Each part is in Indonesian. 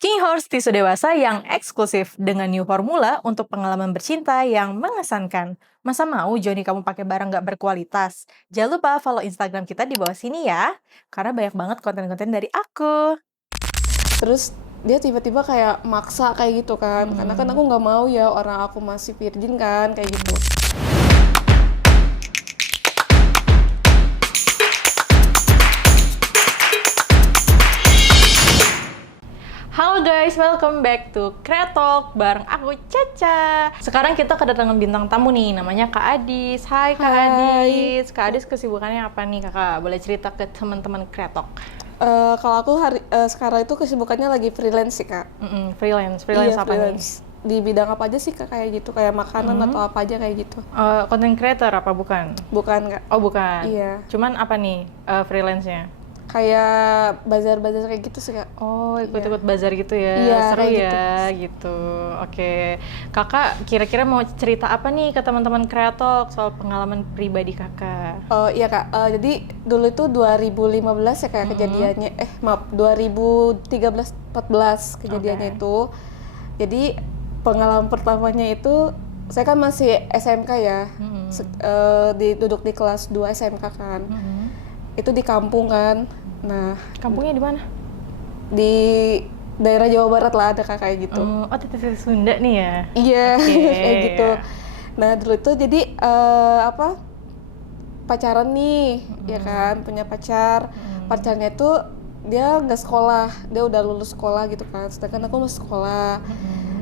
King Horse tisu dewasa yang eksklusif dengan new formula untuk pengalaman bercinta yang mengesankan. Masa mau Joni kamu pakai barang nggak berkualitas? Jangan lupa follow Instagram kita di bawah sini ya, karena banyak banget konten-konten dari aku. Terus dia tiba-tiba kayak maksa kayak gitu kan, karena kan aku nggak mau ya orang aku masih virgin kan kayak gitu. Halo guys, welcome back to Kreatalk bareng aku Caca. Sekarang kita kedatangan bintang tamu nih, namanya Kak Adis. Hai Kak Adis. Kak Adis kesibukannya apa nih Kakak? Boleh cerita ke teman-teman Kreatalk? Kalau aku sekarang itu kesibukannya lagi freelance sih Kak. Freelance Iya, apa freelance. Di bidang apa aja sih Kak kayak gitu, kayak makanan atau apa aja kayak gitu. nih? Content creator apa bukan? Bukan Kak. Oh bukan. Iya. Cuman apa nih freelance-nya? Kayak bazar-bazar kayak gitu sih Kak. Oh, ikut-ikut bazar gitu ya. Iya, Seru kayak ya gitu. Oke. Kakak kira-kira mau cerita apa nih ke teman-teman Kreatalk soal pengalaman pribadi Kakak? Oh iya Kak, jadi dulu itu 2015 ya kayak kejadiannya, maaf 2013-14 kejadiannya itu. Jadi pengalaman pertamanya itu, saya kan masih SMK ya, duduk di kelas 2 SMK kan. Itu di kampung kan, nah Kampungnya di mana? di daerah Jawa Barat lah ada kayak gitu. Oh, titik Sunda nih ya? Iya, Oke. kayak gitu. Nah dulu itu jadi pacaran nih, ya kan, punya pacar. Pacarnya itu dia nggak sekolah, dia udah lulus sekolah gitu kan, sedangkan aku masih sekolah.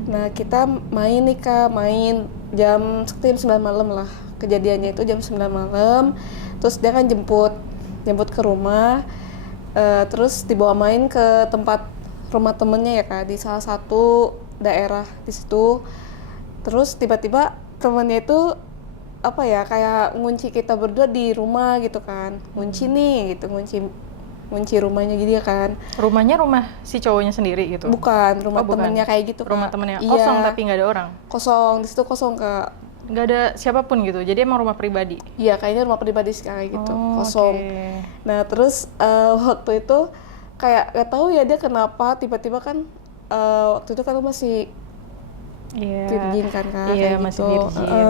Nah kita main nih Kak, main jam 9 malam lah, kejadiannya itu jam 9 malam. Terus dia kan jemput ke rumah, terus dibawa main ke tempat rumah temennya ya Kak, di salah satu daerah di situ. Terus tiba-tiba temennya itu apa ya, kayak ngunci kita berdua di rumah gitu kan, ngunci nih gitu, ngunci rumahnya gitu ya kan. Rumahnya rumah si cowoknya sendiri gitu? Bukan, rumah bukan. temennya kayak gitu Kak. Rumah temennya Iya, kosong tapi nggak ada orang? kosong, di situ kosong Kak. Nggak ada siapapun gitu? Jadi emang rumah pribadi? Iya, kayaknya rumah pribadi sih kayak gitu, Oh, kosong. oke. Nah terus waktu itu kayak gak tahu ya dia kenapa tiba-tiba kan, waktu itu kan aku masih Iya. virgin kan Kak, Iya, kayak masih gitu. virgin.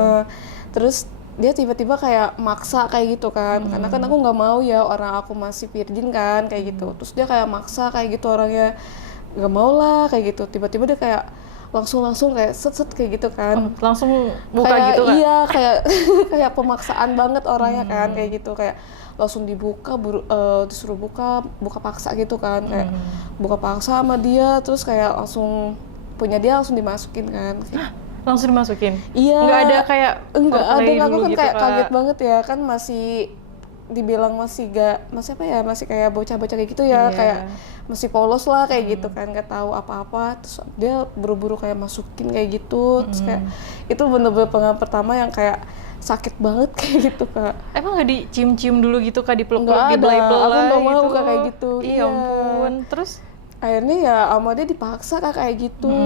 Terus dia tiba-tiba kayak maksa kayak gitu kan, karena kan aku nggak mau ya orang aku masih virgin kan kayak gitu. Terus dia kayak maksa kayak gitu, orangnya nggak mau lah kayak gitu. Tiba-tiba dia kayak langsung kayak set kayak gitu kan. Langsung buka Kayak gitu kan? iya, kayak kayak pemaksaan banget orangnya kan kayak gitu, kayak langsung dibuka, disuruh buka paksa gitu kan, kayak buka paksa sama dia. Terus kayak langsung punya dia langsung dimasukin kan. Langsung dimasukin? Iya. Nggak ada kayak enggak ada, foreplay aku dulu kan gitu, kayak Kak? kaget banget ya kan, masih dibilang masih apa ya, masih kayak bocah-bocah kayak gitu ya. Iya. Kayak masih polos lah kayak gitu kan, nggak tahu apa-apa. Terus dia buru-buru kayak masukin kayak gitu. Terus kayak itu bener-bener pengalaman pertama yang kayak sakit banget kayak gitu Kak. Emang nggak dicium-cium dulu gitu Kak, dipeluk-peluk, Nggak ada, dibelai-belai aku nggak mau gitu? Kak kayak gitu. Iya Iya. ampun. Terus? Akhirnya ya sama dia dipaksa Kak kayak gitu.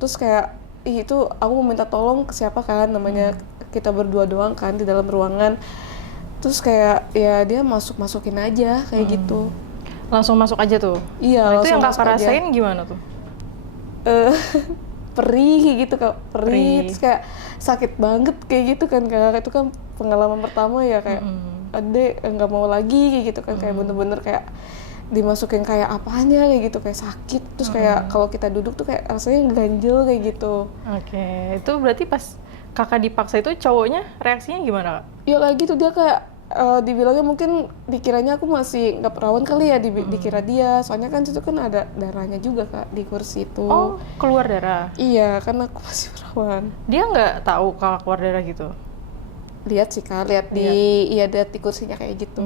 Terus kayak itu aku mau minta tolong ke siapa kan, namanya kita berdua doang kan di dalam ruangan. Terus kayak ya dia masukin aja kayak gitu. Langsung masuk aja tuh? Iya, Nah, itu langsung yang masuk Kakak aja. rasain gimana tuh? Perih kayak gitu Kak, perih. Perih. Terus kayak sakit banget kayak gitu kan Kak. Itu kan pengalaman pertama ya, kayak adek nggak mau lagi kayak gitu kan. Kayak bener-bener kayak dimasukin kayak apanya kayak gitu, kayak sakit. Terus kayak kalau kita duduk tuh kayak rasanya ganjel kayak gitu. Oke, itu berarti pas Kakak dipaksa itu cowoknya reaksinya gimana Kak? Ya kayak gitu, dia kayak dibilangnya mungkin dikiranya aku masih nggak perawan kali ya, dikira dia. Soalnya kan itu kan ada darahnya juga Kak di kursi itu. Oh, keluar darah? Iya, karena aku masih perawan. Dia nggak tahu Kakak keluar darah gitu? Lihat sih Kak, lihat di kursinya kayak gitu.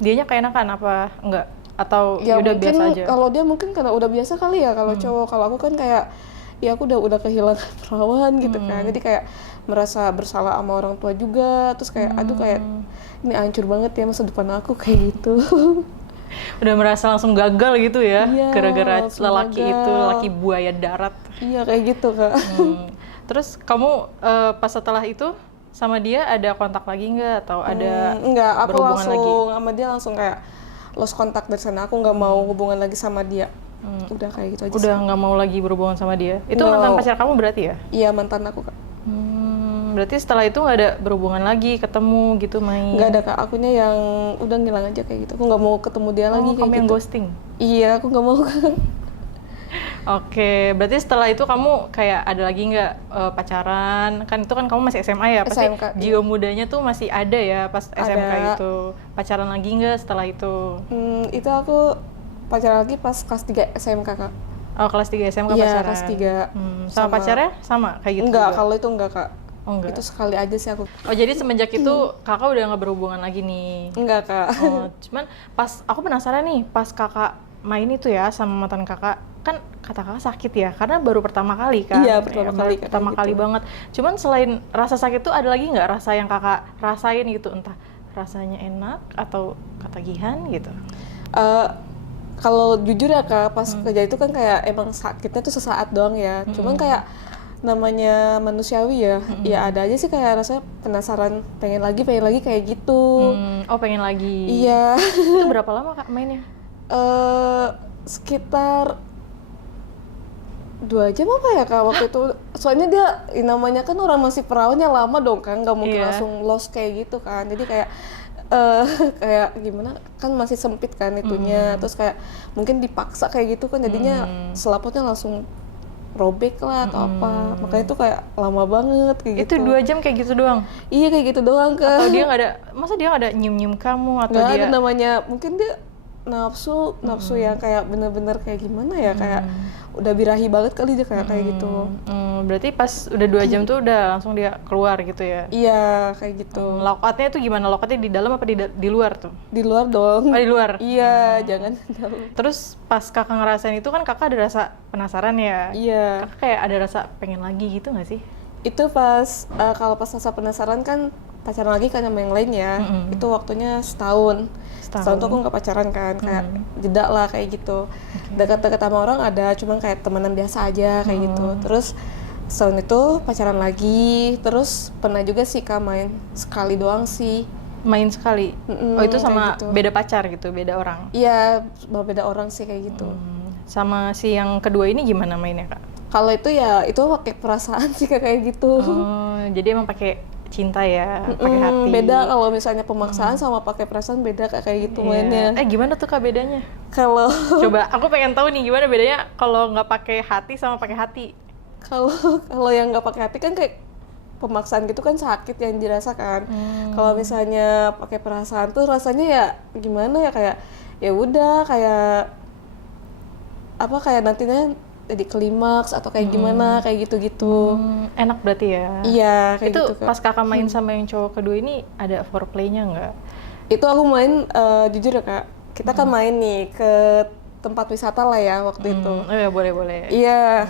Dianya keenakan apa enggak? Atau Ya udah mungkin biasa aja? kalau dia mungkin karena udah biasa kali ya kalau cowok. Kalau aku kan kayak ya aku udah kehilangan perawan gitu kan. Jadi kayak merasa bersalah sama orang tua juga. Terus kayak aduh, kayak ini hancur banget ya masa depan aku kayak gitu. Udah merasa langsung gagal gitu ya? Iya, Gara-gara langsung lelaki gagal. itu, lelaki buaya darat. Iya kayak gitu Kak. Terus kamu pas setelah itu sama dia ada kontak lagi nggak? Atau ada Enggak, aku berhubungan langsung lagi? sama dia langsung kayak lost kontak dari sana. Aku nggak mau hubungan lagi sama dia. Udah kayak gitu aja Udah sih. nggak mau lagi berhubungan sama dia. Itu Nggak mantan mau. pacar kamu berarti ya? Iya, mantan aku Kak. Berarti setelah itu nggak ada berhubungan lagi, ketemu gitu main? Nggak ada Kak, akunya yang udah ngilang aja kayak gitu. Aku nggak mau ketemu dia lagi Oh, kayak kamu yang gitu. ghosting? Iya, aku nggak mau. Oke, berarti setelah itu kamu kayak ada lagi nggak pacaran? Kan itu kan kamu masih SMA ya, pasti SMK, iya. jiwa mudanya tuh masih ada ya pas SMK Ada. itu. Pacaran lagi nggak setelah itu? Itu aku pacaran lagi pas kelas 3 SMK Kak. Oh, kelas 3 SMK Iya, pacaran? kelas 3. Sama pacarnya sama kayak gitu Enggak, juga? kalau itu enggak Kak. Oh, enggak. Itu sekali aja sih aku. Oh, jadi semenjak itu kakak udah nggak berhubungan lagi nih? Enggak Kak. Oh, cuman pas aku penasaran nih, pas kakak main itu ya sama mantan kakak, kan kata kakak sakit ya, karena baru pertama kali kan? Iya, pertama kali, baru pertama kayak kali gitu. banget. Cuman selain rasa sakit tuh ada lagi nggak rasa yang kakak rasain gitu, entah rasanya enak atau ketagihan gitu? Eh, Kalau jujur ya Kak, pas kerja itu kan kayak emang sakitnya tuh sesaat doang ya. Cuman kayak namanya manusiawi ya, ya ada aja sih kayak rasanya penasaran, pengen lagi kayak gitu. Oh, pengen lagi. Iya. Itu berapa lama kak mainnya? Sekitar 2 jam apa ya Kak waktu itu. Soalnya dia namanya kan orang masih perawannya lama dong kan, nggak mungkin Iya. langsung lost kayak gitu kan. Jadi kayak kayak gimana kan masih sempit kan itunya. Terus kayak mungkin dipaksa kayak gitu kan jadinya selaputnya langsung robek lah atau apa. Makanya itu kayak lama banget kayak Itu gitu. 2 jam kayak gitu doang? Iya kayak gitu doang Kak. Atau dia nggak ada, masa dia nggak ada nyium-nyium kamu atau Nggak dia? ada namanya, mungkin dia nafsu yang kayak bener-bener kayak gimana ya, kayak udah birahi banget kali dia kayak gitu. Berarti pas udah 2 jam tuh udah langsung dia keluar gitu ya? Iya kayak gitu. Lock-outnya tuh gimana? Lock-outnya di dalam apa di luar tuh? Di luar dong. Oh, di luar? Iya, jangan di dalam. Terus pas kakak ngerasain itu kan kakak ada rasa penasaran ya? Iya. Kakak kayak ada rasa pengen lagi gitu nggak sih? Itu pas kalau pas rasa penasaran kan pacaran lagi kan sama yang lain ya. Itu waktunya setahun. Setahun tuh aku nggak pacaran kan, kayak jeda lah kayak gitu. Dekat-dekat sama orang ada, cuman kayak temenan biasa aja kayak gitu. Terus setahun itu pacaran lagi, terus pernah juga sih Kak main sekali doang sih. Main sekali? Oh itu sama kayak gitu. beda pacar gitu, beda orang? Iya, beda orang sih kayak gitu. Sama si yang kedua ini gimana mainnya kak? Kalau itu ya itu pakai perasaan sih Kak, kayak gitu. Oh, jadi emang pakai cinta ya, pakai hati. Beda kalau misalnya pemaksaan sama pakai perasaan beda kayak gitu Iya. mainnya. Gimana tuh kak bedanya? Kalau Coba, aku pengen tahu nih gimana bedanya kalau nggak pakai hati sama pakai hati. kalau kalau yang nggak pakai hati kan kayak pemaksaan gitu kan sakit yang dirasakan. Kalau misalnya pakai perasaan tuh rasanya ya gimana ya, kayak ya udah kayak apa, kayak nantinya jadi klimaks atau kayak gimana kayak gitu-gitu. Enak berarti ya? Iya kayak Itu gitu Kak. pas kakak main sama yang cowok kedua ini ada foreplay-nya nggak? Itu aku main jujur ya Kak, kita kan main nih ke tempat wisata lah ya waktu itu. Oh ya boleh-boleh. Iya,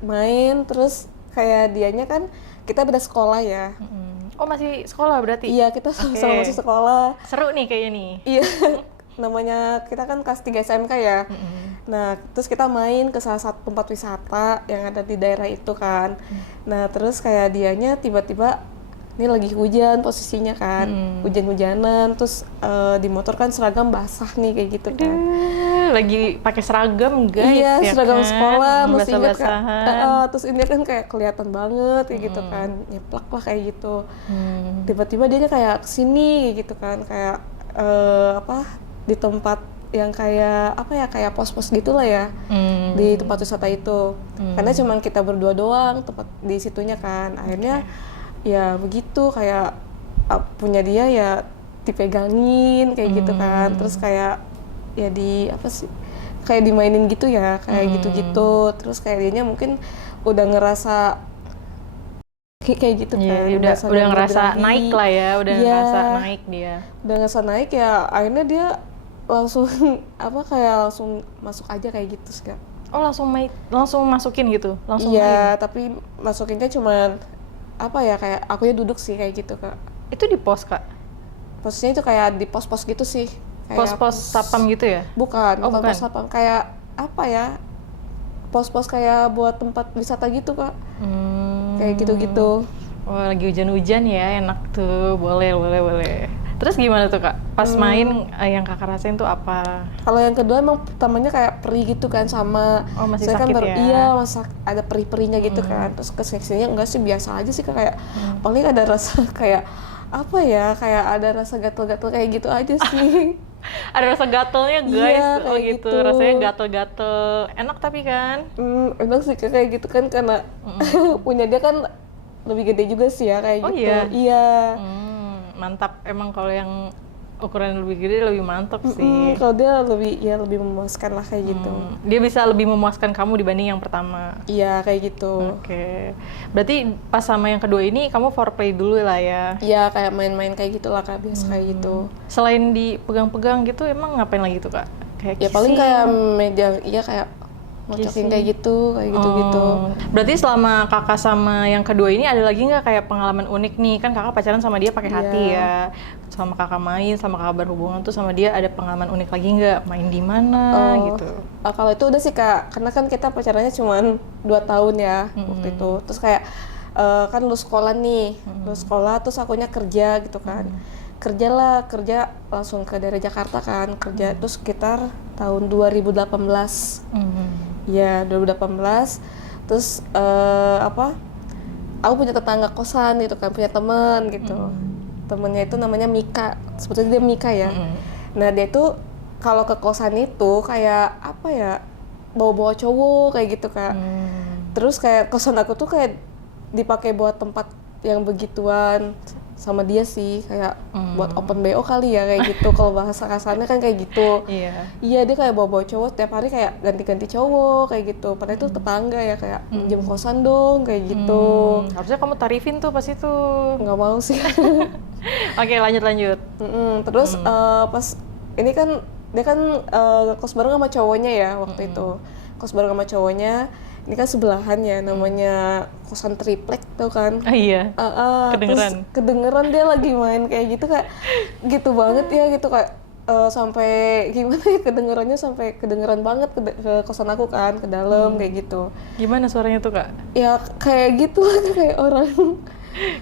main terus kayak dianya kan kita beda sekolah ya. Oh masih sekolah berarti? Iya, kita sama-sama masih sekolah. Seru nih kayaknya nih. Iya, namanya kita kan kelas 3 SMK ya. Nah, terus kita main ke salah satu tempat wisata yang ada di daerah itu kan. Nah, terus kayak dianya tiba-tiba ini lagi hujan posisinya kan, hujan-hujanan, terus di motor kan seragam basah nih kayak gitu kan. Lagi pakai seragam guys, Iya, ya seragam kan? sekolah, masih ingat Kak. Basah-basahan. Terus ini kan kayak kelihatan banget kayak gitu kan, nyeplak lah kayak gitu. Tiba-tiba dia kayak kesini gitu kan, kayak apa di tempat yang kayak apa ya, kayak pos-pos gitulah ya di tempat wisata itu. Karena cuma kita berdua doang tempat di situnya kan. Akhirnya ya begitu, kayak punya dia ya dipegangin kayak gitu kan. Terus kayak ya di apa sih, kayak dimainin gitu ya, kayak gitu-gitu. Terus kayak dianya mungkin udah ngerasa kayak gitu kan. Iya, udah ngerasa naik lah ya, udah Iya. ngerasa naik dia. Udah ngerasa naik ya, akhirnya dia langsung apa, kayak langsung masuk aja kayak gitu sih Kak. Oh langsung masukin gitu, langsung main. Iya, tapi masukinnya cuman apa ya, kayak aku ya duduk sih kayak gitu Kak. Itu di pos kak? Posisinya itu kayak di pos-pos gitu sih. Kayak Pos-pos sapam gitu ya? Bukan, Oh, bukan. pos sapam, kayak apa ya, pos-pos kayak buat tempat wisata gitu Kak. Kayak gitu-gitu. Wah lagi hujan-hujan ya, enak tuh, boleh. Terus gimana tuh Kak? Pas main yang Kakak rasain tuh apa? Kalau yang kedua emang pertamanya kayak perih gitu kan, sama Oh, masih saya kan sakit baru ya? iya masih ada perih-perihnya gitu kan. Terus ke seksinya enggak sih, biasa aja sih Kak, kayak paling ada rasa kayak apa ya, kayak ada rasa gatel-gatel kayak gitu aja sih. Ada rasa gatelnya guys. Iya Oh kayak gitu, gitu. rasanya gatel-gatel. Enak tapi kan? Enak sih Kak, kayak gitu kan karena punya dia kan lebih gede juga sih ya kayak Oh gitu. iya? Iya. Mantap. Emang kalau yang ukuran lebih gede lebih mantap sih. Kalau dia lebih ya lebih memuaskan lah kayak gitu. Dia bisa lebih memuaskan kamu dibanding yang pertama. Iya kayak gitu. Oke. Berarti pas sama yang kedua ini kamu foreplay dulu lah ya? Iya kayak main-main kayak gitulah Kak, biasa kayak gitu. Selain dipegang-pegang gitu, emang ngapain lagi tuh Kak? Kayak Ya paling kissing? kayak media, iya kayak ngocokin kayak gitu, kayak gitu-gitu. Oh, berarti selama kakak sama yang kedua ini ada lagi nggak kayak pengalaman unik nih? Kan kakak pacaran sama dia pakai hati ya. Sama kakak main, sama kakak berhubungan tuh sama dia ada pengalaman unik lagi nggak? Main di mana gitu? Kalau itu udah sih Kak, karena kan kita pacarannya cuma 2 tahun ya waktu itu. Terus kayak kan lulus sekolah nih, lulus sekolah terus akunya kerja gitu kan. Kerja langsung ke daerah Jakarta kan, kerja itu sekitar tahun 2018. Ya 2018. Terus aku punya tetangga kosan gitu kan, punya teman gitu. Temennya itu namanya Mika, sebetulnya dia Mika ya. Nah dia tuh kalau ke kosan itu kayak apa ya, bawa-bawa cowok kayak gitu Kak. Terus kayak kosan aku tuh kayak dipakai buat tempat yang begituan sama dia sih, kayak buat open BO kali ya kayak gitu. Kalau bahasa kasarnya kan kayak gitu. Iya. Iya dia kayak bawa-bawa cowok setiap hari, kayak ganti-ganti cowok kayak gitu. Padahal itu tetangga ya, kayak minjem kosan dong kayak gitu. Harusnya kamu tarifin tuh pas itu. Nggak mau sih. Oke, lanjut. Terus pas ini kan dia kan kos bareng sama cowoknya ya waktu itu. Kos bareng sama cowoknya. Ini kan sebelahan ya, namanya kosan triplek tuh kan. Ah, iya. Kedengeran. Terus kedengeran dia lagi main kayak gitu, kayak gitu banget ya gitu, kayak sampai gimana ya, kedengerannya sampai kedengeran banget ke kosan aku kan, ke dalam kayak gitu. Gimana suaranya tuh Kak? Ya kayak gitu kayak orang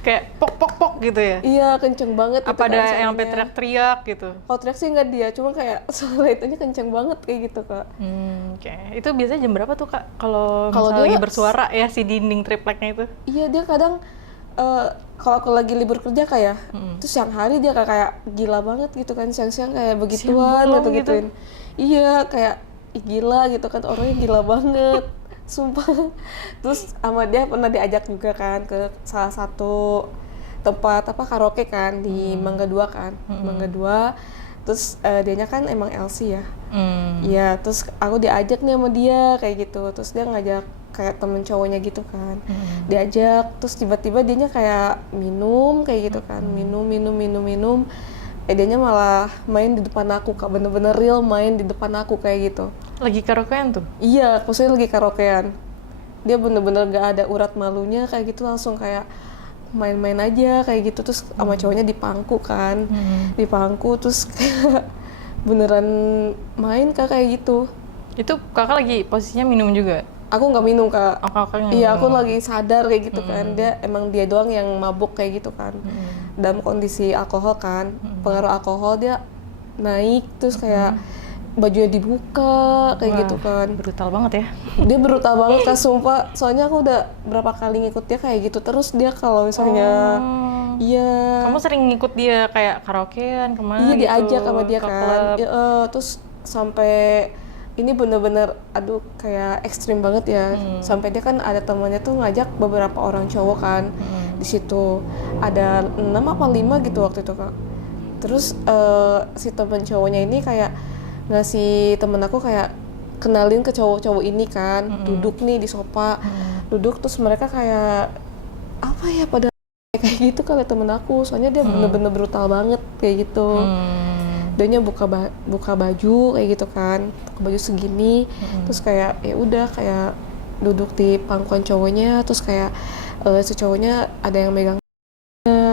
Kayak pok pok pok gitu ya? iya kenceng banget gitu Apa ada kan yang sampai suaranya. teriak-teriak gitu? Kalau teriak sih nggak dia, cuma kayak suara itunya kenceng banget kayak gitu Kak. Oke. Itu biasanya jam berapa tuh Kak? Kalau Kalau misalnya dia lagi bersuara ya si dinding tripleknya itu? Iya dia kadang kalau aku lagi libur kerja kayak terus siang hari dia kayak gila banget gitu kan, siang-siang kayak begituan bolong gitu gitu? gituin. Iya kayak ih, gila gitu kan, orangnya gila banget. Sumpah. Terus sama dia pernah diajak juga kan ke salah satu tempat karaoke kan di Mangga 2 kan. Mangga 2. Terus dianya kan emang LC ya. Iya, terus aku diajak nih sama dia kayak gitu. Terus dia ngajak kayak temen cowoknya gitu kan. Diajak, terus tiba-tiba dianya kayak minum kayak gitu kan. Minum. Dianya malah main di depan aku Kak, bener-bener real main di depan aku kayak gitu. Lagi karaokean tuh? Iya, maksudnya lagi karaokean. Dia bener-bener gak ada urat malunya kayak gitu, langsung kayak main-main aja kayak gitu. Terus sama cowoknya dipangku kan, dipangku terus kayak beneran main Kak kayak gitu. Itu kakak lagi posisinya minum juga? Aku nggak minum Kak. Oh, kakak nggak Iya, aku minum. lagi sadar kayak gitu kan. Dia doang yang mabuk kayak gitu kan. Dalam kondisi alkohol kan, pengaruh alkohol dia naik terus kayak bajunya dibuka kayak Wah, gitu kan. brutal banget ya. Dia brutal banget Kak, sumpah. Soalnya aku udah berapa kali ngikut dia kayak gitu. Terus dia kalau misalnya iya. Kamu sering ngikut dia kayak karaokean kemana Iya gitu? diajak sama dia ke kan. klub. Ya, terus sampai ini bener-bener aduh kayak ekstrim banget ya. Sampai dia kan ada temannya tuh ngajak beberapa orang cowok kan. Di situ ada 6 apa 5 gitu waktu itu Kak. Terus si temen cowoknya ini kayak ngasih temen aku kayak kenalin ke cowok-cowok ini kan. Duduk nih di sofa. Duduk terus mereka kayak apa ya pada kayak gitu kalau temen aku, soalnya dia bener-bener brutal banget kayak gitu. Dianya buka baju kayak gitu kan, buka baju segini, terus kayak ya udah kayak duduk di pangkuan cowoknya, terus kayak si cowoknya ada yang megang,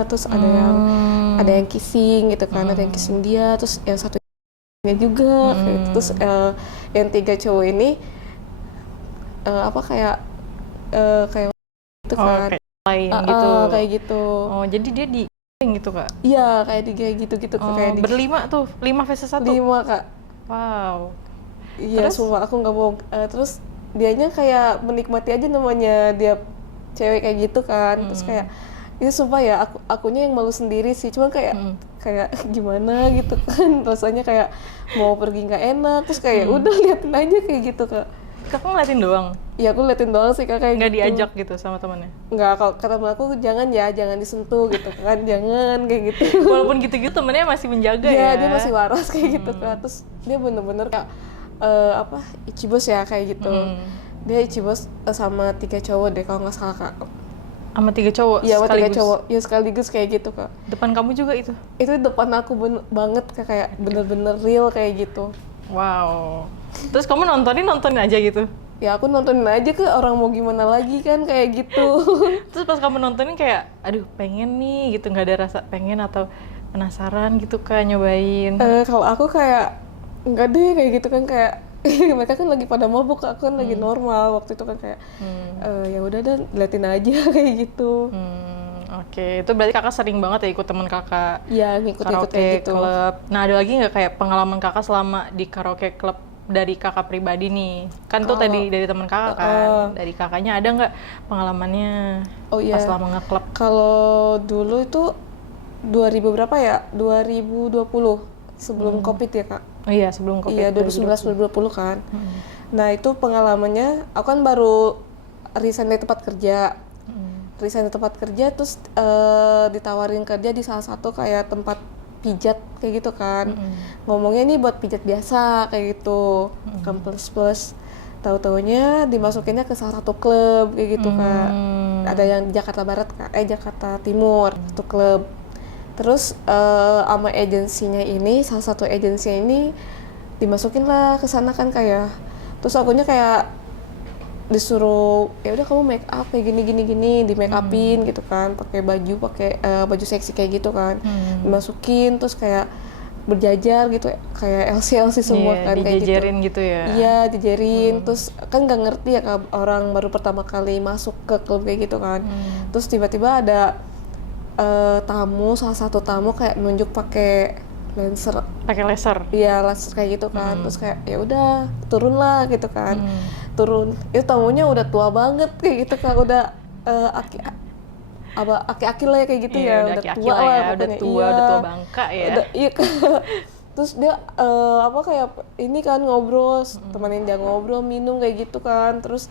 terus ada yang kissing gitu kan, ada yang kissing dia, terus yang satunya juga, kayak gitu. Terus yang 3 cowok ini kayak kayak itu Oh, kan. kayak lain gitu. Kayak gitu. Oh, jadi dia gitu Kak? Iya, kayak di kayak gitu-gitu Kak, kayak di Berlima tuh, 5 versus 1? 5 Kak. Wow. Iya, Terus? sumpah aku nggak bohong. Terus dianya kayak menikmati aja namanya dia cewek kayak gitu kan. Terus kayak itu sumpah ya akunya yang malu sendiri sih. Cuma kayak kayak gimana gitu kan. Rasanya kayak mau pergi nggak enak. Terus kayak udah liatin aja kayak gitu Kak. Kakak ngeliatin doang? Iya aku liatin doang sih Kak kayak Nggak gitu. diajak gitu sama temannya? Nggak, kalau kata temen aku jangan ya, jangan disentuh gitu kan. Jangan kayak gitu. Walaupun gitu-gitu temennya masih menjaga Iya, ya? dia masih waras kayak gitu Kak. Terus dia bener-bener kayak apa Ichibos ya kayak gitu. Dia Ichibos sama 3 cowok deh kalau nggak salah Kak. Sama 3 cowok Iya, sama 3 sekaligus? cowok. Ya sekaligus kayak gitu Kak. Depan kamu juga itu? Itu depan aku banget Kak, kayak bener-bener real kayak gitu. Wow. Terus kamu nontonin aja gitu? Ya aku nontonin aja Kak, orang mau gimana lagi kan kayak gitu. Terus pas kamu nontonin kayak, aduh pengen nih gitu, nggak ada rasa pengen atau penasaran gitu Kak nyobain? Kalau aku kayak enggak deh kayak gitu kan, kayak mereka kan lagi pada mabuk, aku kan lagi normal waktu itu kan kayak ya udah dan liatin aja kayak gitu. Oke, itu berarti kakak sering banget ya ikut teman kakak Iya, ngikut-ngikut karaoke kayak gitu. club. Nah, ada lagi nggak kayak pengalaman kakak selama di karaoke club dari kakak pribadi nih? Kan tuh tadi dari teman kakak kan, dari kakaknya ada nggak pengalamannya Oh iya. pas selama nge-club? Kalau dulu itu 2000 berapa ya? 2020 sebelum Covid ya Kak. Oh iya, sebelum Covid. Iya, 2019-2020 kan. Nah, itu pengalamannya, aku kan baru resign dari tempat kerja. Resign dari tempat kerja, terus ditawarin kerja di salah satu kayak tempat pijat kayak gitu kan. Ngomongnya ini buat pijat biasa kayak gitu, kan plus. Tahu-taunya dimasukinnya ke salah satu klub kayak gitu Kak. Ada yang di Jakarta Barat Kak, Jakarta Timur, satu klub. Terus sama agensinya ini, salah satu agensinya ini dimasukin lah ke sana kan kayak. Terus akunya kayak disuruh ya udah kamu make up kayak gini di make upin gitu kan, pakai baju seksi kayak gitu kan. Dimasukin terus kayak berjajar gitu kayak LC semua kan kayak gitu. Dijajarin gitu ya? Iya, dijajarin. Terus kan nggak ngerti ya Kak, orang baru pertama kali masuk ke klub kayak gitu kan. Terus tiba-tiba ada salah satu tamu kayak nunjuk pakai laser. Pakai laser? Iya, laser kayak gitu kan. Terus kayak ya udah turun lah gitu kan. Turun. Itu tamunya udah tua banget kayak gitu Kak, udah aki-aki lah ya kayak gitu. Iya, ya udah udah aki-aki tua lah ya, lah udah pokoknya. tua, Iya. udah tua bangka ya. Iya Kak. Terus dia kayak ini kan ngobrol, temenin dia ngobrol, minum kayak gitu kan. Terus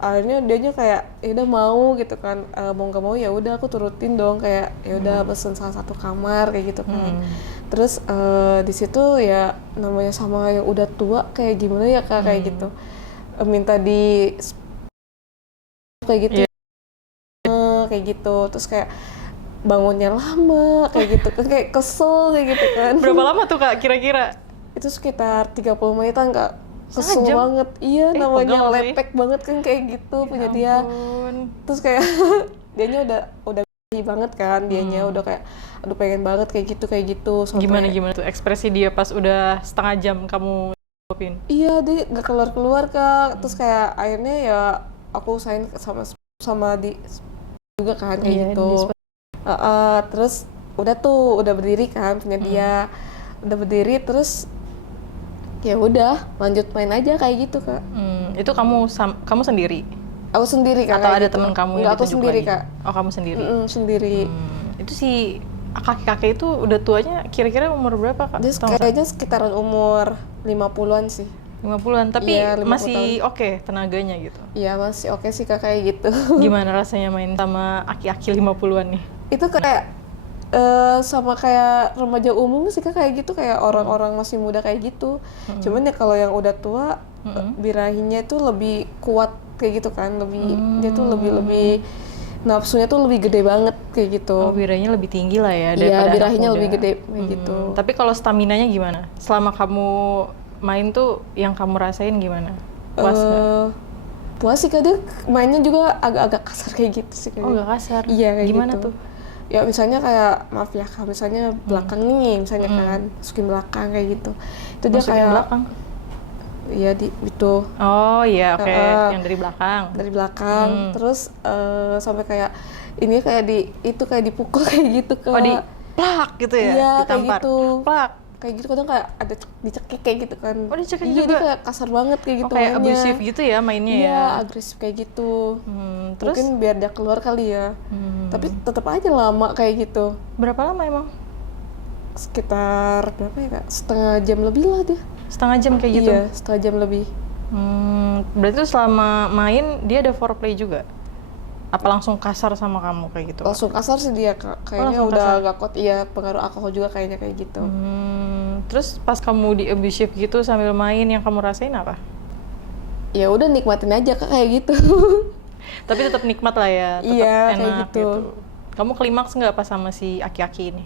akhirnya dianya kayak ya udah mau gitu kan, mau nggak mau ya udah aku turutin dong, kayak ya udah pesen salah satu kamar kayak gitu kan. Terus di situ ya namanya sama yang udah tua kayak gimana ya Kak, kayak gitu. Minta di kayak gitu. Kayak gitu. Terus kayak bangunnya lama kayak gitu kan, kayak kesel kayak gitu kan. Berapa lama tuh Kak kira-kira? Itu sekitar 30 menitan Kak. Kesel Setengah jam? banget. Iya, namanya pegel sih. lepek banget kan kayak gitu punya dia. Ampun. Terus kayak dianya udah banget kan, dianya udah kayak aduh pengen banget kayak gitu. Sampai, Gimana tuh ekspresi dia pas udah setengah jam kamu jawabin? iya, dia nggak keluar Kak. Terus kayak akhirnya ya aku usahain sama di juga kan kayak Iya, gitu. Terus udah berdiri kan punya dia. Udah berdiri terus ya udah lanjut main aja kayak gitu Kak. Itu kamu sendiri? Aku sendiri Kak. Atau kayak ada gitu. teman kamu yang Enggak, aku ditunjuk sendiri lagi? Kak. Oh, kamu sendiri? Sendiri. Itu si kakek-kakek itu udah tuanya kira-kira umur berapa Kak? Dia Tahu nggak? kayaknya sekitaran umur 50-an sih. 50-an, tapi Iya, 50 masih oke tenaganya gitu. Iya, masih oke sih Kak kayak gitu. Gimana rasanya main sama aki-aki 50-an nih? Itu kayak sama kayak remaja umum sih Kak kayak gitu, kayak orang-orang masih muda kayak gitu. Cuman ya kalau yang udah tua birahinya itu lebih kuat kayak gitu kan, dia tuh lebih nafsunya tuh lebih gede banget kayak gitu. Oh, birahnya lebih tinggi lah ya Iya, daripada anak birahinya muda. lebih gede kayak gitu. Tapi kalau staminanya gimana? Selama kamu main tuh yang kamu rasain gimana? Puas nggak? Puas sih Kak, dia mainnya juga agak-agak kasar kayak gitu sih kayak Oh, gitu. gak kasar? Iya kayak Gimana gitu. tuh? Ya misalnya kayak maaf ya Kak, misalnya belakang nih misalnya kan, masukin belakang kayak gitu. Itu dia Masukin kayak belakang? ya di itu Oh iya, oke. Heeh. Yang dari belakang. dari belakang. Terus sampai kayak ini kayak kayak dipukul kayak gitu Oh, di Kak. plak gitu ya? Iya kayak Ditampar. gitu. Plak. Kayak gitu kadang kayak ada dicekik kayak gitu kan. Oh, dicekik Iya juga? dia kayak kasar banget kayak Oh, gitu kayak mainnya. abusif gitu ya mainnya Iya ya? agresif kayak gitu. Terus Mungkin biar dia keluar kali ya. Tapi tetap aja lama kayak gitu. berapa lama emang? Sekitar berapa ya Kak? Setengah jam lebih lah dia. Setengah jam kayak gitu? Iya setengah jam lebih. Berarti tuh selama main dia ada foreplay juga? Apa langsung kasar sama kamu kayak gitu? Langsung kasar sih dia Kak. Kayaknya langsung udah kasar? gak kuat. Iya pengaruh alkohol juga kayaknya kayak gitu. Terus pas kamu di abusive gitu sambil main yang kamu rasain apa? Ya udah nikmatin aja Kak kayak gitu. Tapi tetap nikmat lah ya, tetap Iya, enak kayak gitu. Kamu klimaks nggak pas sama si aki-aki ini?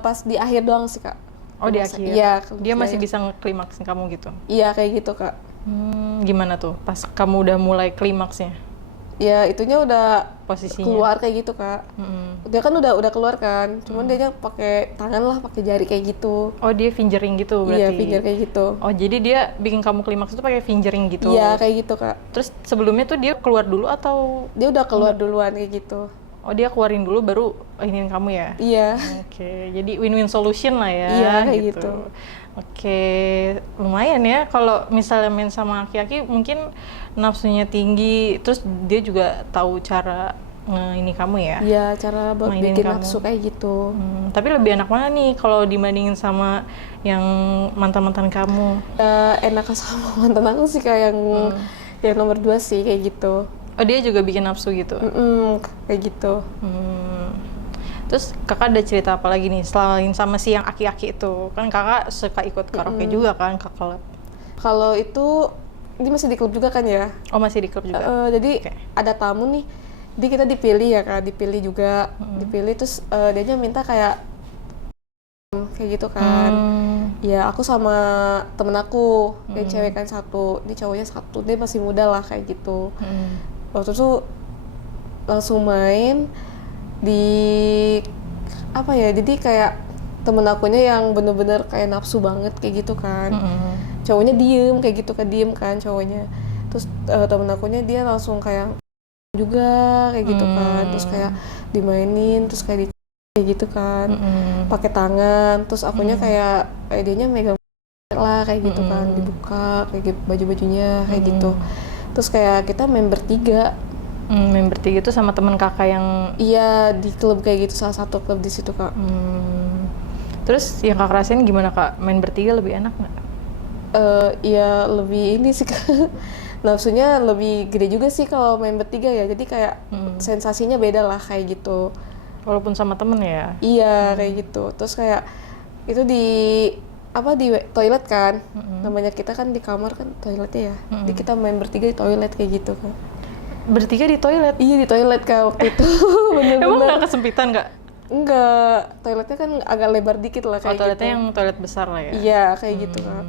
Pas di akhir doang sih Kak. Oh di Masa- akhir? Iya. Dia di masih akhir. bisa ngeklimaks kamu gitu? Iya kayak gitu Kak. Gimana tuh pas kamu udah mulai klimaksnya Ya itunya udah posisinya? keluar kayak gitu Kak. Dia kan udah keluar kan. Cuman dia pakai tangan lah, pakai jari kayak gitu. Oh dia fingering gitu berarti? Iya finger kayak gitu. Oh jadi dia bikin kamu klimaks itu pakai fingering gitu? Iya kayak gitu Kak. Terus sebelumnya tuh dia keluar dulu atau? Dia udah keluar duluan kayak gitu. Oh dia keluarin dulu baru iniin kamu ya? Iya. Oke, jadi win-win solution lah ya. Iya, kayak gitu. Oke, lumayan ya kalau misalnya main sama aki-aki mungkin nafsunya tinggi, terus dia juga tahu cara ini kamu ya. Iya cara buat Mainin bikin kamu. nafsu kayak gitu. Tapi lebih enak mana nih kalau dibandingin sama yang mantan-mantan kamu? Enak sama mantan aku sih kayak yang nomor 2 sih kayak gitu. Oh dia juga bikin nafsu gitu? Kayak gitu. Terus kakak ada cerita apa lagi nih selain sama si yang aki-aki itu? Kan kakak suka ikut karaoke juga kan ke klub? Kalau itu dia masih di klub juga kan ya. Oh masih di klub juga? Jadi Oke. ada tamu nih, jadi kita dipilih ya Kak, dipilih juga, dipilih terus dianya minta kayak gitu kan. Ya aku sama temen aku, yang cewek kan satu, ini cowoknya satu, dia masih muda lah kayak gitu. Waktu itu langsung main di apa ya, jadi kayak temen akunya yang bener-bener kayak nafsu banget kayak gitu kan. Cowoknya diem kayak gitu kan, diem kan cowoknya. Terus temen akunya dia langsung kayak juga kayak gitu kan, terus kayak dimainin, terus kayak kayak gitu kan, pakai tangan, terus akunya kayak dianya megang lah kayak gitu kan, dibuka kayak gitu, baju-bajunya kayak gitu. Terus kayak kita main bertiga. Main bertiga itu sama temen kakak yang Iya di klub kayak gitu, salah satu klub di situ Kak. Terus yang kakak rasain gimana kak? Main bertiga lebih enak nggak? Ya lebih ini sih Kak. Nafsunya lebih gede juga sih kalau main bertiga ya, jadi kayak sensasinya beda lah kayak gitu. Walaupun sama temen ya? Iya kayak gitu. Terus kayak itu di toilet kan, namanya kita kan di kamar kan toiletnya ya. Jadi kita main bertiga di toilet kayak gitu kan. Bertiga di toilet? Iya di toilet Kak waktu itu. Emang Bener-bener. nggak kesempitan nggak? Enggak, toiletnya kan agak lebar dikit lah kayak Toiletnya gitu. yang toilet besar lah ya? Iya kayak gitu Kak.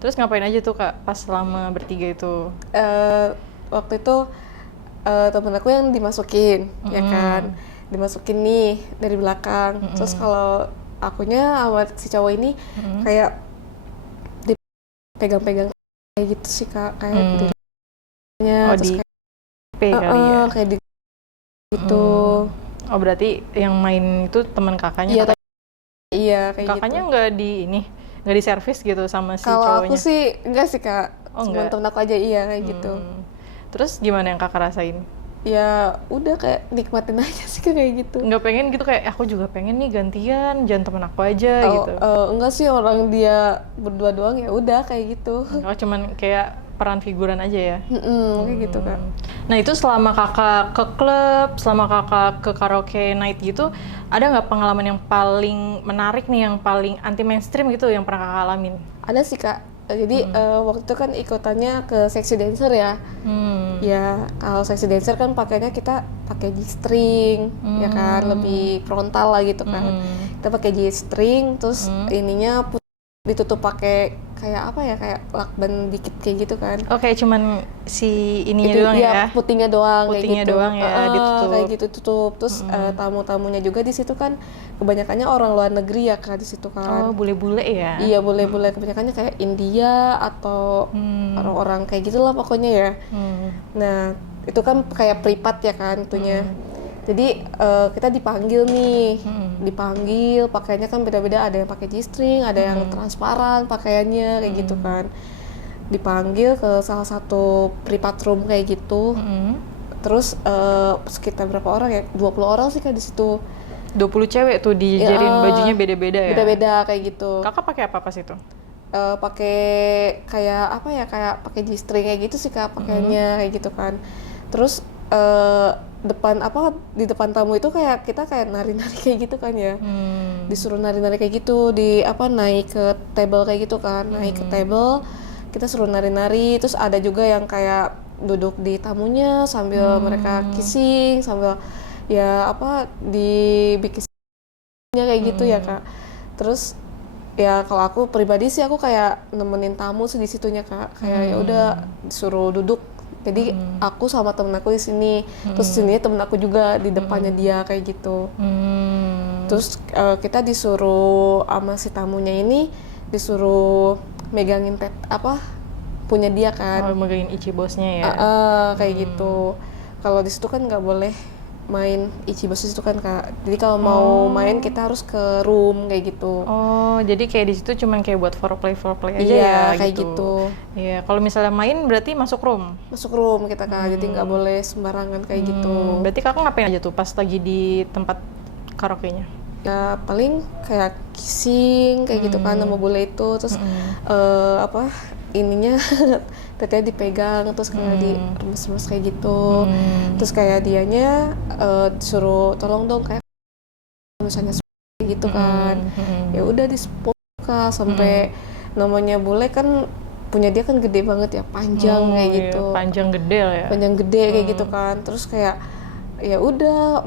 Terus ngapain aja tuh kak pas selama bertiga itu? Waktu itu temen aku yang dimasukin, ya kan, dimasukin nih dari belakang. Terus kalau akunya sama si cowok ini kayak dipegang-pegang kayak gitu sih Kak, kayak Oh terus di kayak, P kali ya? kayak gitu. Oh berarti yang main itu teman kakaknya? Iya, kakak- iya kayak kakaknya gitu. nggak di ini? Nggak di servis gitu sama si Kalau cowoknya? aku sih enggak sih Kak, Oh, cuma enggak? temen aku aja iya kayak gitu. Terus gimana yang kakak rasain? Ya udah kayak nikmatin aja sih Kak, kayak gitu. Nggak pengen gitu kayak aku juga pengen nih gantian, jangan temen aku aja gitu? Enggak sih, orang dia berdua doang ya udah kayak gitu. Oh cuman kayak peran figuran aja ya? Kayak gitu Kak. Nah itu selama kakak ke klub, selama kakak ke karaoke night gitu, ada nggak pengalaman yang paling menarik nih, yang paling anti mainstream gitu yang pernah kakak alamin? Ada sih Kak. Jadi waktu itu kan ikutannya ke seksi dancer ya. Ya kalau seksi dancer kan pakainya kita pakai G-string, ya kan lebih frontal lah gitu kan. Kita pakai G-string, terus ininya ditutup pakai kayak apa ya, kayak lakban dikit kayak gitu kan. Oke, cuman si ininya Itu doang ya, ya. putingnya doang Putihnya kayak gitu. doang ya, ditutup. Kayak gitu tutup. Terus tamu-tamunya juga di situ kan kebanyakannya orang luar negeri ya Kak di situ Oh, kan. bule-bule ya. Iya, boleh-boleh, kebanyakannya kayak India atau orang-orang kayak gitulah pokoknya ya. Nah, itu kan kayak privat ya kan itunya. Jadi kita dipanggil nih, dipanggil pakaiannya kan beda-beda, ada yang pakai G-string, ada yang transparan pakaiannya kayak gitu kan. Dipanggil ke salah satu privat room kayak gitu. Terus sekitar berapa orang ya? 20 orang sih Kak di situ. 20 cewek tuh dijarin bajunya beda-beda ya. Beda-beda kayak gitu. Kakak pakai apa pas itu? Pakai kayak apa ya, kayak pakai G-string kayak gitu sih Kak pakaiannya kayak gitu kan. Terus di depan tamu itu kayak kita kayak nari-nari kayak gitu kan ya. Disuruh nari-nari kayak gitu, naik ke table kayak gitu kan. Naik ke table, kita suruh nari-nari. Terus ada juga yang kayak duduk di tamunya sambil mereka kissing, sambil ya dibikin kayak gitu ya Kak. Terus ya kalau aku pribadi sih aku kayak nemenin tamu sih di situnya Kak. Kayak ya udah disuruh duduk. Jadi aku sama temen aku di sini, terus sini temen aku juga di depannya dia kayak gitu. Terus kita disuruh sama si tamunya ini disuruh megangin punya dia kan. Oh, megangin ichibosnya ya. Kayak gitu. Kalau di situ kan nggak boleh main ichibos di situ kan Kak. Jadi kalau mau main kita harus ke room kayak gitu. Oh, jadi kayak di situ cuman kayak buat foreplay aja Iya, ya kayak gitu. gitu. Iya, kalau misalnya main berarti masuk room. Masuk room kita Kak. Jadi nggak boleh sembarangan kayak gitu. Berarti kakak ngapain aja tuh pas lagi di tempat karaoke-nya? Ya paling kayak kissing kayak gitu kan sama bule itu, terus ininya tetenya dipegang, terus kayak di remes-remes kayak gitu. Terus kayak dianya disuruh tolong dong kayak misalnya gitu kan. Ya udah disepoka sampai namanya bule kan punya dia kan gede banget ya, panjang kayak gitu. Iya, panjang gede lah ya. Panjang gede kayak gitu kan. Terus kayak ya udah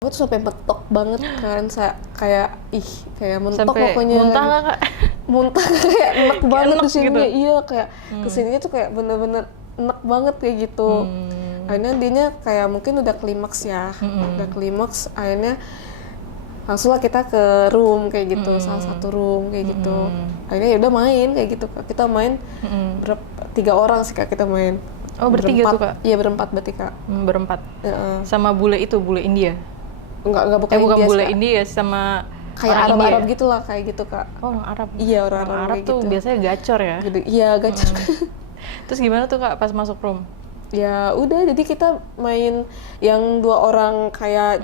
sampai mentok banget kan, kayak mentok Sampai pokoknya. muntah nggak Kak? Muntah kayak enak banget enek di sini gitu. Iya kayak kesininya tuh kayak bener-bener enak banget kayak gitu. Akhirnya dianya kayak mungkin udah klimaks ya, udah klimaks, akhirnya langsung lah kita ke room kayak gitu, salah satu room kayak gitu. Akhirnya ya udah main kayak gitu Kak. Kita main 3 orang sih Kak kita main. Oh, bertiga tuh Kak? Iya, berempat berarti Kak. Berempat. Sama bule India. Enggak bukan Bukan India, bule Kak. India sama Kayak orang Arab-Arab India. gitu lah kayak gitu Kak. Oh, orang Arab. Iya, Orang orang-orang Arab kayak tuh gitu. biasanya gacor ya. Gitu. Iya, gacor. Terus gimana tuh Kak pas masuk room? Ya udah, jadi kita main yang 2 orang kayak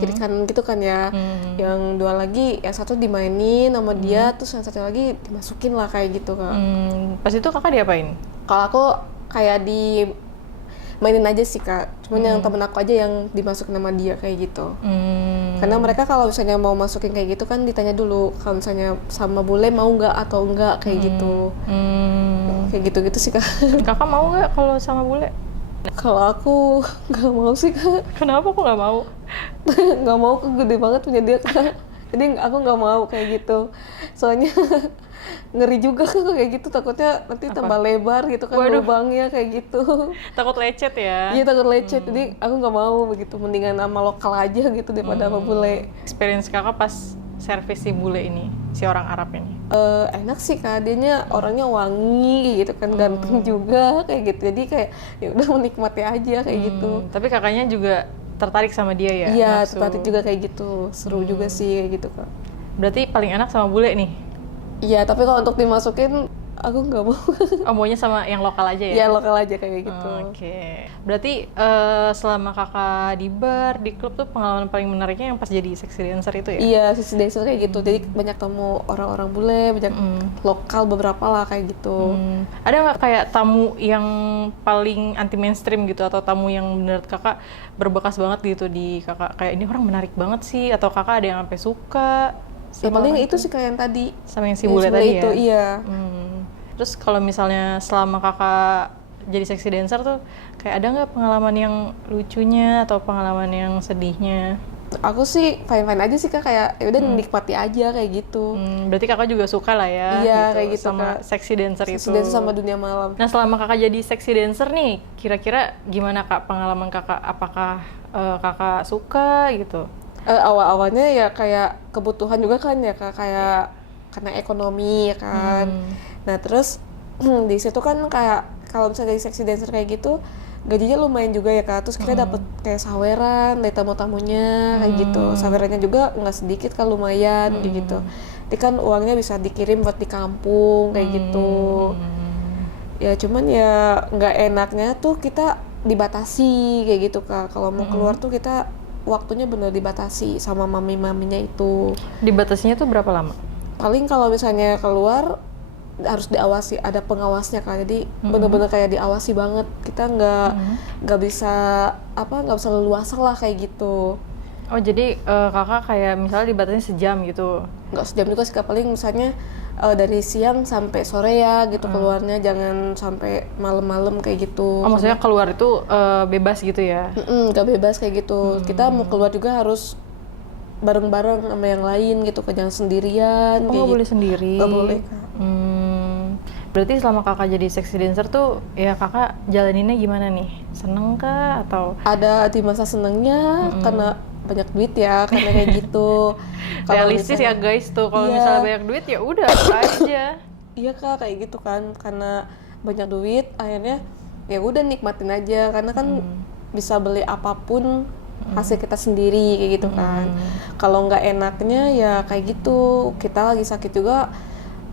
kiri kanan gitu kan ya. Yang 2 lagi, yang satu dimainin sama dia, terus yang satu lagi dimasukin lah kayak gitu Kak. Pas itu Kakak diapain? Kalau aku kayak mainin aja sih Kak, cuman yang temen aku aja yang dimasukin sama dia kayak gitu. Karena mereka kalau misalnya mau masukin kayak gitu kan ditanya dulu kalau misalnya sama bule mau nggak atau enggak kayak gitu. Kayak gitu-gitu sih Kak. Kakak mau nggak kalau sama bule? Kalau aku nggak mau sih Kak. Kenapa kok nggak mau? Nggak mau, gede banget punya dia Kak. Jadi aku nggak mau kayak gitu. Soalnya ngeri juga kan kayak gitu, takutnya nanti tambah lebar gitu kan. Waduh. Lubangnya kayak gitu. Takut lecet ya? Iya, takut lecet, jadi aku nggak mau begitu, mendingan sama lokal aja gitu daripada sama bule. Experience Kakak pas servis si bule ini, si orang Arab ini? Enak sih Kak, dianya orangnya wangi gitu kan, ganteng juga kayak gitu, jadi kayak ya udah menikmati aja kayak gitu. Tapi kakaknya juga tertarik sama dia ya? Iya, Nafsu. tertarik juga kayak gitu, seru juga sih kayak gitu Kak. Berarti paling enak sama bule nih? Iya, tapi kalau untuk dimasukin aku nggak mau. Oh, maunya sama yang lokal aja ya? Ya lokal aja kayak gitu. Oke. Berarti selama kakak di bar, di klub tuh pengalaman paling menariknya yang pas jadi sexy dancer itu ya? Iya, sisi dancer kayak gitu, jadi banyak temu orang-orang bule, banyak lokal beberapa lah kayak gitu. Ada nggak kayak tamu yang paling anti mainstream gitu, atau tamu yang menurut kakak berbekas banget gitu di kakak, kayak ini orang menarik banget sih, atau kakak ada yang sampai suka? Ya paling itu sih kayak yang tadi. Sama yang si bule tadi itu, ya? iya. Terus kalau misalnya selama kakak jadi sexy dancer tuh, kayak ada nggak pengalaman yang lucunya atau pengalaman yang sedihnya? Aku sih fine-fine aja sih Kak, kayak ya udah nikmati aja kayak gitu. Berarti kakak juga suka lah ya, Iya, kayak gitu, sama Kak. sexy dancer Sexy itu. dancer sama dunia malam. Nah, selama kakak jadi sexy dancer nih, kira-kira gimana kak pengalaman kakak? Apakah kakak suka gitu? Awal-awalnya ya kayak kebutuhan juga kan ya Kak, kayak karena ekonomi ya kan. Nah terus di situ kan kayak kalau misalnya jadi sexy dancer kayak gitu gajinya lumayan juga ya Kak. Terus kita dapet kayak saweran dari tamu-tamunya kayak gitu. Sawerannya juga nggak sedikit kan, lumayan kayak gitu. Jadi kan uangnya bisa dikirim buat di kampung kayak gitu. Ya cuman ya nggak enaknya tuh kita dibatasi kayak gitu Kak. Kalau mau keluar tuh kita waktunya bener dibatasi sama mami-maminya itu. Dibatasinya tuh berapa lama? Paling kalau misalnya keluar harus diawasi, ada pengawasnya Kak. Jadi bener-bener kayak diawasi banget. Kita nggak bisa nggak bisa leluasa lah kayak gitu. Oh, jadi kakak kayak misalnya dibatasi sejam gitu? Nggak sejam juga sih Kak, paling misalnya dari siang sampai sore ya gitu keluarnya, jangan sampai malam-malam kayak gitu. Oh, maksudnya keluar itu bebas gitu ya? Nggak bebas kayak gitu. Kita mau keluar juga harus bareng-bareng sama yang lain gitu, jangan sendirian. Oh, kayak nggak boleh gitu. sendiri? Nggak boleh Kak. Berarti selama kakak jadi sexy dancer tuh, ya kakak jalaninnya gimana nih? Seneng kah atau? Ada di masa senengnya karena banyak duit ya, karena kayak gitu. Kalau Realistis ya misalnya- guys tuh, kalau Iya. misalnya banyak duit ya udah aja. Iya Kak, kayak gitu kan, karena banyak duit akhirnya ya udah nikmatin aja, karena kan bisa beli apapun hasil kita sendiri kayak gitu kan. Kalau nggak enaknya ya kayak gitu, kita lagi sakit juga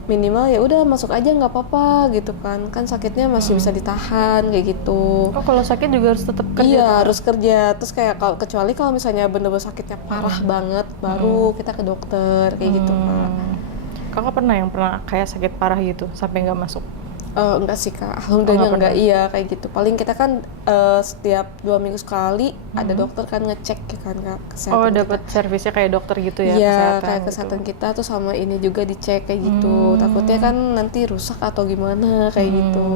minimal ya udah masuk aja nggak apa-apa gitu kan, sakitnya masih bisa ditahan kayak gitu. Oh, kalau sakit juga harus tetap kerja? Iya, harus kerja. Terus kayak kecuali kalau misalnya bener-bener sakitnya parah banget, baru kita ke dokter kayak gitu Kak. Kakak pernah kayak sakit parah gitu sampai nggak masuk? Enggak sih Kak, alhamdulillah nggak enggak. Iya kayak gitu. Paling kita kan setiap 2 minggu sekali ada dokter kan ngecek ya kan Kak, kesehatan Oh, kita. dapat servisnya kayak dokter gitu ya? Iya, kesehatan kayak gitu. kesehatan kita tuh sama ini juga dicek kayak gitu. Takutnya kan nanti rusak atau gimana kayak gitu.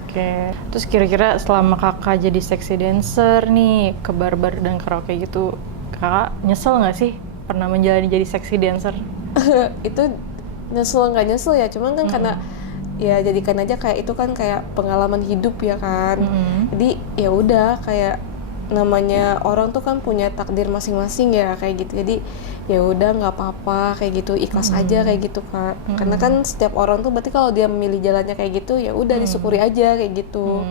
Oke. Terus kira-kira selama kakak jadi sexy dancer nih ke bar-bar dan karaoke gitu, kakak nyesel nggak sih pernah menjalani jadi sexy dancer? Itu nyesel nggak nyesel ya, cuman kan karena ya jadikan aja kayak itu kan kayak pengalaman hidup ya kan. Jadi ya udah, kayak namanya orang tuh kan punya takdir masing-masing ya kayak gitu. Jadi ya udah nggak apa-apa kayak gitu, ikhlas aja kayak gitu Kak. Karena kan setiap orang tuh berarti kalau dia memilih jalannya kayak gitu ya udah disyukuri aja kayak gitu.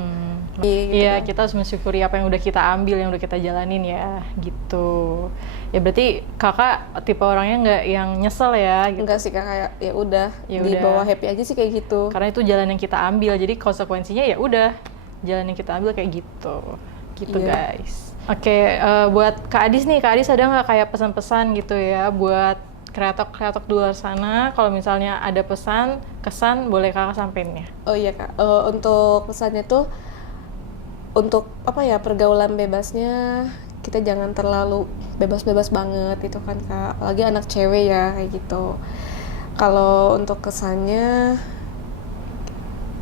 Iya, kita harus mensyukuri apa yang udah kita ambil, yang udah kita jalanin ya, gitu. Ya berarti kakak tipe orangnya nggak yang nyesel ya, gitu. Enggak sih Kak, kayak ya udah Ya dibawa udah. happy aja sih kayak gitu. Karena itu jalan yang kita ambil, jadi konsekuensinya ya udah jalan yang kita ambil kayak gitu, gitu Iya. guys. Oke, buat Kak Adis nih, Kak Adis ada nggak kayak pesan-pesan gitu ya buat kreator-kreator di luar sana? Kalau misalnya ada pesan, kesan, boleh kakak sampein ya. Oh iya Kak, untuk pesannya tuh untuk apa ya, pergaulan bebasnya kita jangan terlalu bebas-bebas banget itu kan Kak, apalagi anak cewek ya kayak gitu. Kalau untuk kesannya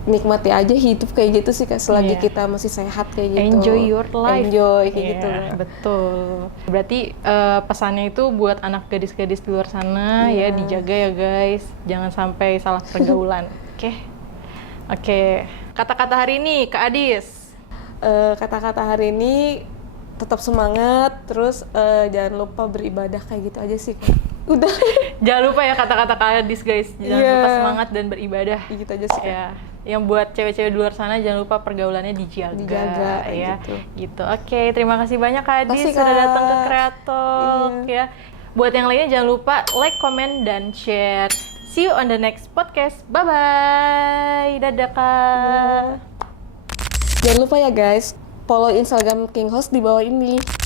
nikmati aja hidup kayak gitu sih Kak, selagi Iya. kita masih sehat kayak gitu. Enjoy your life. Enjoy kayak Iya, gitu Kak. betul. Berarti pesannya itu buat anak gadis-gadis di luar sana Iya. ya, dijaga ya guys. Jangan sampai salah pergaulan. Oke. Kata-kata hari ini Kak Adis. Kata-kata hari ini tetap semangat, terus jangan lupa beribadah kayak gitu aja sih Kak. Udah. Jangan lupa ya kata-kata Kak Adis guys. Jangan Iya. lupa semangat dan beribadah. Gitu aja sih Kak. Ya. Yang buat cewek-cewek di luar sana jangan lupa pergaulannya dijaga, Dijaga, kayak ya. gitu. Oke, terima kasih banyak Kak Adis Makasih, sudah Kak. datang ke Kreatok ya. Buat yang lainnya jangan lupa like, comment, dan share. See you on the next podcast. Bye bye. Dadah Kak. Jangan lupa ya guys, follow Instagram King Host di bawah ini.